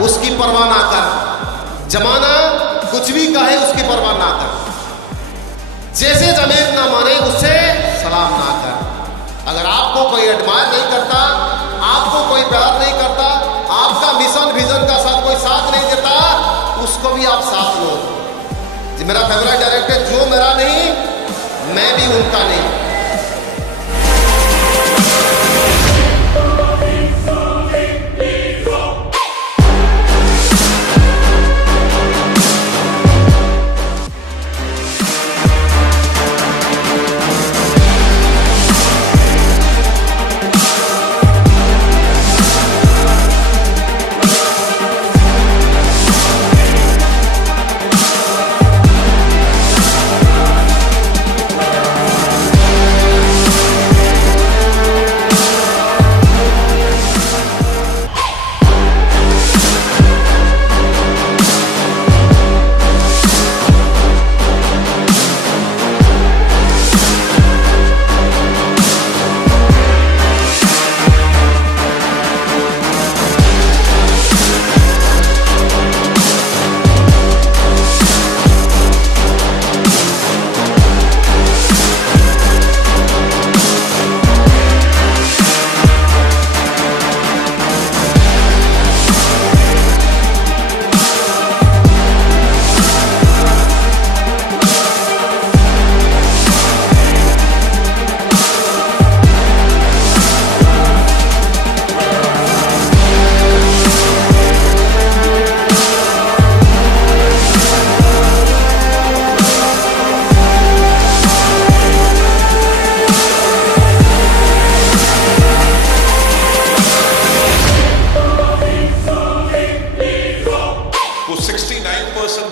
उसकी परवाह ना कर, जमाना कुछ भी कहे उसकी परवाह ना कर, जैसे जमीर ना माने उससे सलाम ना कर। अगर आपको कोई एडमायर नहीं करता, आपको कोई प्यार नहीं करता, आपका मिशन विजन का साथ कोई साथ नहीं देता, उसको भी आप साथ लो। मेरा फेवरेट डायरेक्टर, जो मेरा नहीं मैं भी उनका नहीं।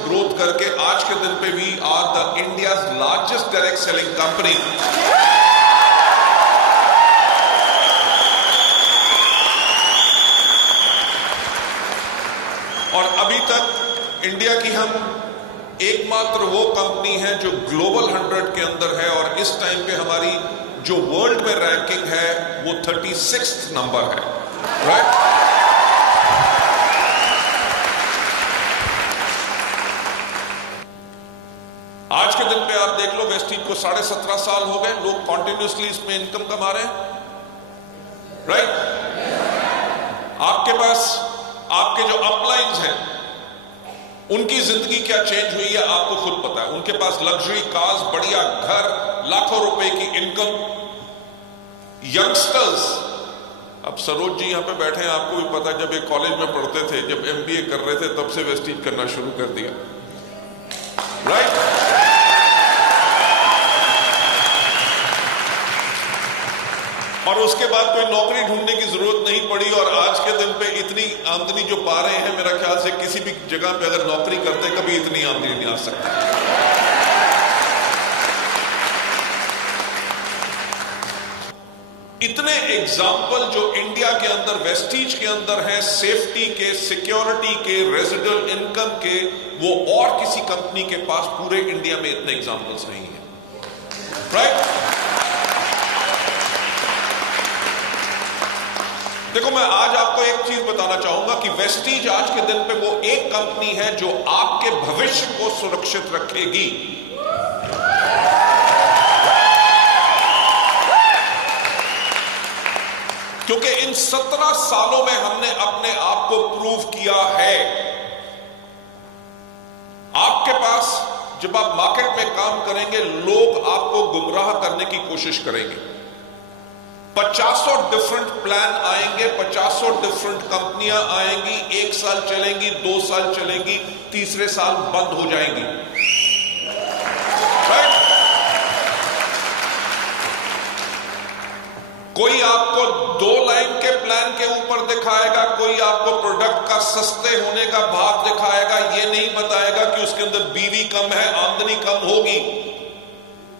ग्रोथ करके आज के दिन पे we are the India's largest direct selling company. और अभी तक इंडिया की हम एकमात्र वो कंपनी है जो ग्लोबल 100 के अंदर है, और इस टाइम पे हमारी जो वर्ल्ड में रैंकिंग है वो 36 नंबर है, राइट। आज के दिन पे आप देख लो, वेस्टीज को 17.5 साल हो गए, लोग कॉन्टिन्यूसली इसमें इनकम कमा रहे हैं, राइट। आपके पास आपके जो अपलाइंस हैं उनकी जिंदगी क्या चेंज हुई है आपको खुद पता है। उनके पास लग्जरी कार्स, बढ़िया घर, लाखों रुपए की इनकम। यंगस्टर्स, अब सरोज जी यहां पे बैठे हैं, आपको भी पता है, जब एक कॉलेज में पढ़ते थे, जब एमबीए कर रहे थे, तब से वेस्टीज करना शुरू कर दिया, राइट। और उसके बाद कोई नौकरी ढूंढने की जरूरत नहीं पड़ी, और आज के दिन पे इतनी आमदनी जो पा रहे हैं, मेरा ख्याल से किसी भी जगह पे अगर नौकरी करते कभी इतनी आमदनी नहीं आ सकती। इतने एग्जाम्पल जो इंडिया के अंदर, वेस्टीज के अंदर है, सेफ्टी के, सिक्योरिटी के, रेजिडेंट इनकम के, वो और किसी कंपनी के पास पूरे इंडिया में इतने एग्जाम्पल्स नहीं है, राइट। देखो, मैं आज आपको एक चीज बताना चाहूंगा कि वेस्टीज आज के दिन पे वो एक कंपनी है जो आपके भविष्य को सुरक्षित रखेगी। क्योंकि इन 17 सालों में हमने अपने आप को प्रूव किया है। आपके पास जब आप मार्केट में काम करेंगे, लोग आपको गुमराह करने की कोशिश करेंगे। 50 डिफरेंट प्लान आएंगे, 50 डिफरेंट कंपनियां आएंगी, 1 साल चलेंगी, 2 साल चलेंगी, तीसरे साल बंद हो जाएंगी, राइट। कोई आपको 2 लाइन के प्लान के ऊपर दिखाएगा, कोई आपको प्रोडक्ट का सस्ते होने का भाव दिखाएगा, ये नहीं बताएगा कि उसके अंदर बीवी कम है, आमदनी कम होगी।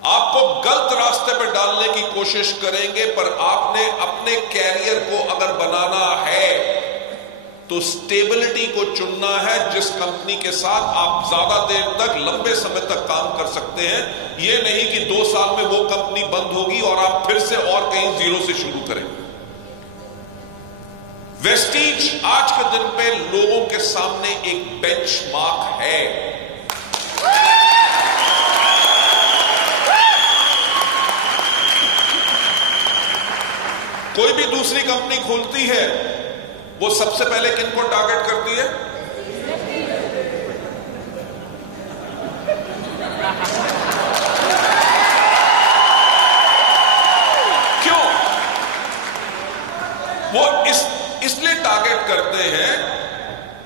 आपको गलत रास्ते पर डालने की कोशिश करेंगे, पर आपने अपने कैरियर को अगर बनाना है तो स्टेबिलिटी को चुनना है, जिस कंपनी के साथ आप ज्यादा देर तक, लंबे समय तक काम कर सकते हैं। यह नहीं कि 2 साल में वो कंपनी बंद होगी और आप फिर से और कहीं जीरो से शुरू करें। वेस्टीज आज के दिन पे लोगों के सामने एक बेंचमार्क है। कोई भी दूसरी कंपनी खुलती है, वो सबसे पहले किनको टारगेट करती है? क्यों? वो इसलिए टारगेट करते हैं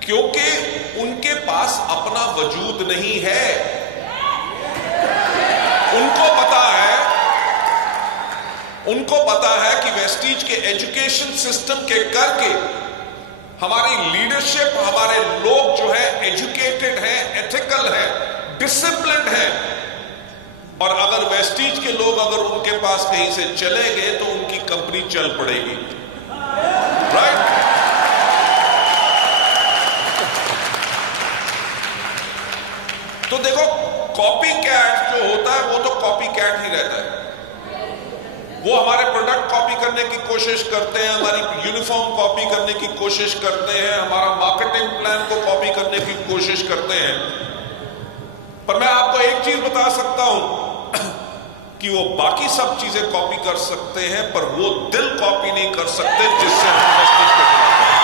क्योंकि उनके पास अपना वजूद नहीं है। उनको पता है कि वेस्टीज के एजुकेशन सिस्टम के करके हमारी लीडरशिप, हमारे लोग जो है एजुकेटेड हैं, एथिकल हैं, डिसिप्लिन्ड हैं, और अगर वेस्टीज के लोग अगर उनके पास कहीं से चले गए तो उनकी कंपनी चल पड़ेगी। राइट? तो देखो, कॉपी कैट जो होता है वो तो कॉपी कैट ही रहता है। वो हमारे प्रोडक्ट कॉपी करने की कोशिश करते हैं, हमारी यूनिफॉर्म कॉपी करने की कोशिश करते हैं, हमारा मार्केटिंग प्लान को कॉपी करने की कोशिश करते हैं। पर मैं आपको एक चीज बता सकता हूं कि वो बाकी सब चीजें कॉपी कर सकते हैं, पर वो दिल कॉपी नहीं कर सकते जिससे हम वेस्टीज को खिलाते हैं।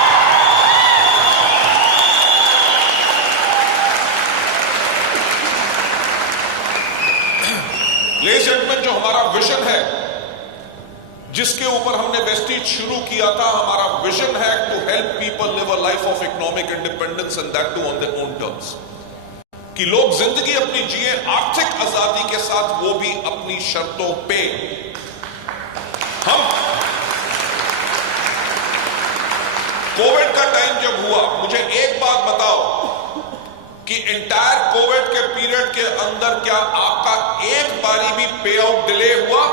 लेडीज एंड जेंटलमैन, जो हमारा विजन है, जिसके ऊपर हमने वेस्टीज शुरू किया था, हमारा विजन है to help people live a life of economic independence and that too on their own terms. कि लोग जिंदगी अपनी जिए आर्थिक आजादी के साथ, वो भी अपनी शर्तों पे। हम कोविड का टाइम जब हुआ, मुझे एक बात बताओ कि इंटायर कोविड के पीरियड के अंदर क्या आपका एक बारी भी पे आउट डिले हुआ?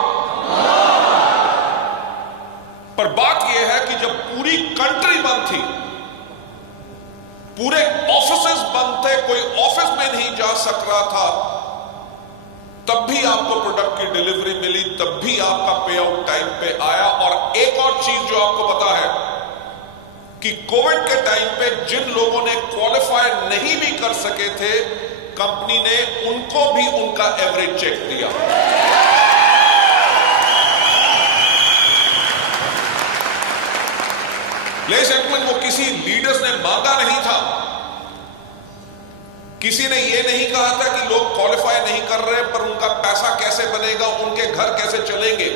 पर बात यह है कि जब पूरी कंट्री बंद थी, पूरे ऑफिसेस बंद थे, कोई ऑफिस में नहीं जा सक रहा था, तब भी आपको प्रोडक्ट की डिलीवरी मिली, तब भी आपका पे आउट टाइम पे आया। और एक और चीज जो आपको पता है कि कोविड के टाइम पे जिन लोगों ने क्वालिफाई नहीं भी कर सके थे, कंपनी ने उनको भी उनका एवरेज चेक दिया। लेडीज एंड जेंटलमैन, वो किसी लीडर्स ने मांगा नहीं था, किसी ने ये नहीं कहा था कि लोग क्वालिफाई नहीं कर रहे पर उनका पैसा कैसे बनेगा, उनके घर कैसे चलेंगे।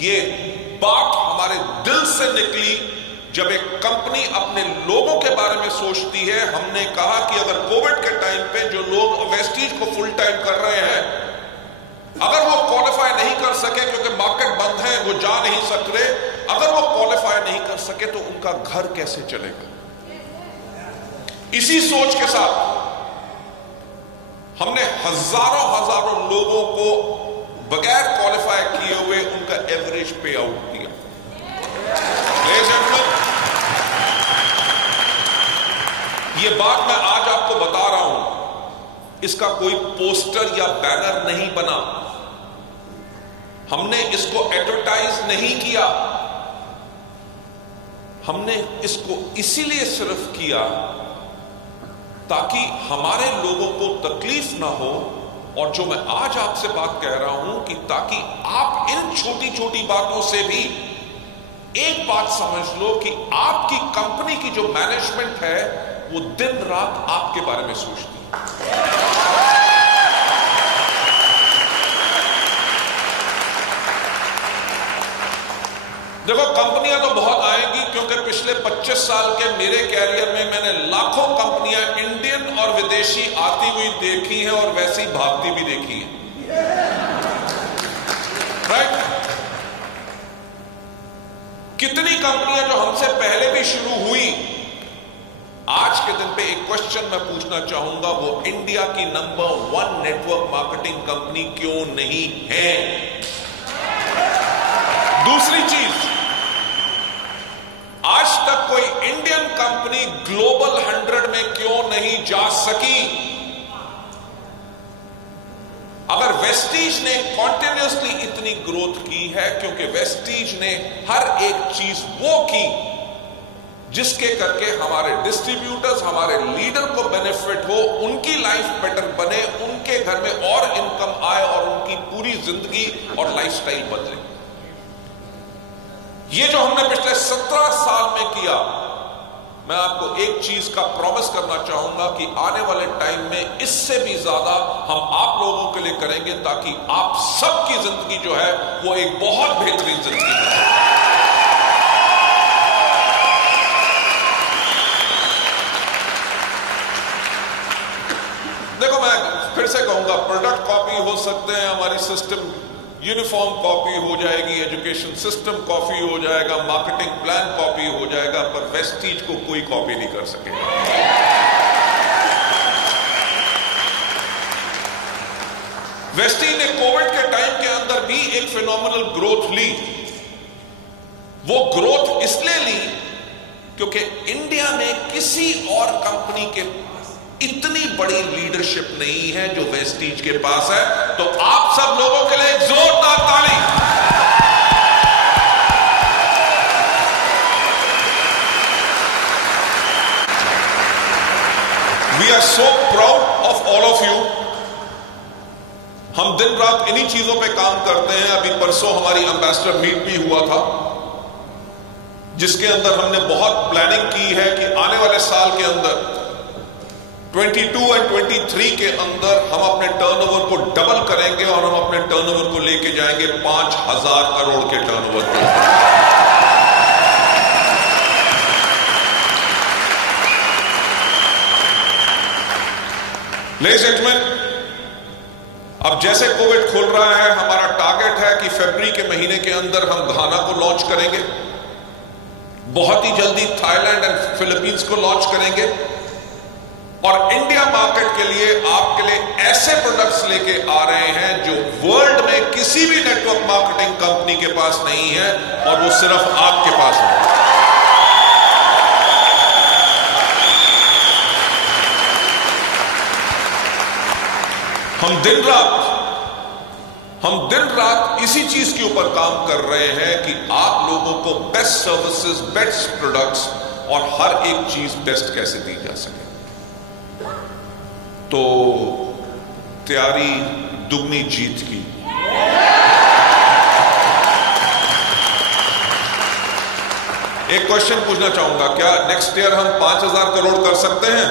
ये बात हमारे दिल से निकली जब एक कंपनी अपने लोगों के बारे में सोचती है। हमने कहा कि अगर कोविड के टाइम पे जो लोग वेस्टीज को फुल टाइम कर रहे हैं, अगर वो क्वालिफाई नहीं कर सके क्योंकि मार्केट बंद है, वो जा नहीं सक रहे, अगर वो क्वालिफाई नहीं कर सके तो उनका घर कैसे चलेगा। इसी सोच के साथ हमने हजारों लोगों को बगैर क्वालिफाई किए हुए उनका एवरेज पे आउट दिया। ये बात मैं आज आपको बता रहा हूं, इसका कोई पोस्टर या बैनर नहीं बना, हमने इसको एडवर्टाइज नहीं किया, हमने इसको इसीलिए सिर्फ किया ताकि हमारे लोगों को तकलीफ ना हो। और जो मैं आज आपसे बात कह रहा हूं कि ताकि आप इन छोटी छोटी बातों से भी एक बात समझ लो कि आपकी कंपनी की जो मैनेजमेंट है वो दिन रात आपके बारे में सोचती है। देखो, कंपनियां तो बहुत आएंगी क्योंकि पिछले 25 साल के मेरे कैरियर में मैंने लाखों कंपनियां इंडियन और विदेशी आती हुई देखी हैं और वैसी भागती भी देखी हैं। राइट? कितनी कंपनियां जो हमसे पहले भी शुरू हुई, आज के दिन पे एक क्वेश्चन मैं पूछना चाहूंगा, वो इंडिया की नंबर 1 नेटवर्क मार्केटिंग कंपनी क्यों नहीं है? दूसरी चीज, आज तक कोई इंडियन कंपनी ग्लोबल 100 में क्यों नहीं जा सकी? अगर वेस्टीज ने कॉन्टिन्यूसली इतनी ग्रोथ की है क्योंकि वेस्टीज ने हर एक चीज वो की जिसके करके हमारे डिस्ट्रीब्यूटर्स, हमारे लीडर को बेनिफिट हो, उनकी लाइफ बेटर बने, उनके घर में और इनकम आए और उनकी पूरी जिंदगी और लाइफस्टाइल बदले। ये जो हमने पिछले 17 साल में किया, मैं आपको एक चीज का प्रॉमिस करना चाहूंगा कि आने वाले टाइम में इससे भी ज्यादा हम आप लोगों के लिए करेंगे, ताकि आप सबकी जिंदगी जो है वो एक बहुत बेहतरीन जिंदगी बने। देखो, मैं फिर से कहूंगा, प्रोडक्ट कॉपी हो सकते हैं, हमारी सिस्टम यूनिफॉर्म कॉपी हो जाएगी, एजुकेशन सिस्टम कॉपी हो जाएगा, मार्केटिंग प्लान कॉपी हो जाएगा, पर वेस्टीज को कोई कॉपी नहीं कर सकेगा। वेस्टीज ने कोविड के टाइम के अंदर भी एक फिनोमिनल ग्रोथ ली। वो ग्रोथ इसलिए ली क्योंकि इंडिया में किसी और कंपनी के इतनी बड़ी लीडरशिप नहीं है जो वेस्टीज के पास है। तो आप सब लोगों के लिए एक जोरदार ताली। We are so proud of all of you. हम दिन रात इन्हीं चीजों पे काम करते हैं। अभी परसों हमारी एम्बेसडर मीट भी हुआ था, जिसके अंदर हमने बहुत प्लानिंग की है कि आने वाले साल के अंदर 22 और 23 के अंदर हम अपने टर्नओवर को डबल करेंगे और हम अपने टर्नओवर को लेके जाएंगे 5,000 करोड़ के टर्नओवर पर। लेडीज एंड जेंटलमैन, अब जैसे कोविड खुल रहा है, हमारा टारगेट है कि फरवरी के महीने के अंदर हम घाना को लॉन्च करेंगे, बहुत ही जल्दी थाईलैंड एंड फिलीपींस को लॉन्च करेंगे, और इंडिया मार्केट के लिए आपके लिए ऐसे प्रोडक्ट्स लेके आ रहे हैं जो वर्ल्ड में किसी भी नेटवर्क मार्केटिंग कंपनी के पास नहीं है, और वो सिर्फ आपके पास है। हम दिन रात इसी चीज के ऊपर काम कर रहे हैं कि आप लोगों को बेस्ट सर्विसेज, बेस्ट प्रोडक्ट्स और हर एक चीज बेस्ट कैसे दी जा सके। तो तैयारी दुगनी जीत की। एक क्वेश्चन पूछना चाहूंगा, क्या नेक्स्ट ईयर हम 5,000 करोड़ कर सकते हैं?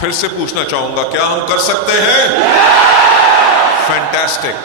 फिर से पूछना चाहूंगा, क्या हम कर सकते हैं? फैंटास्टिक।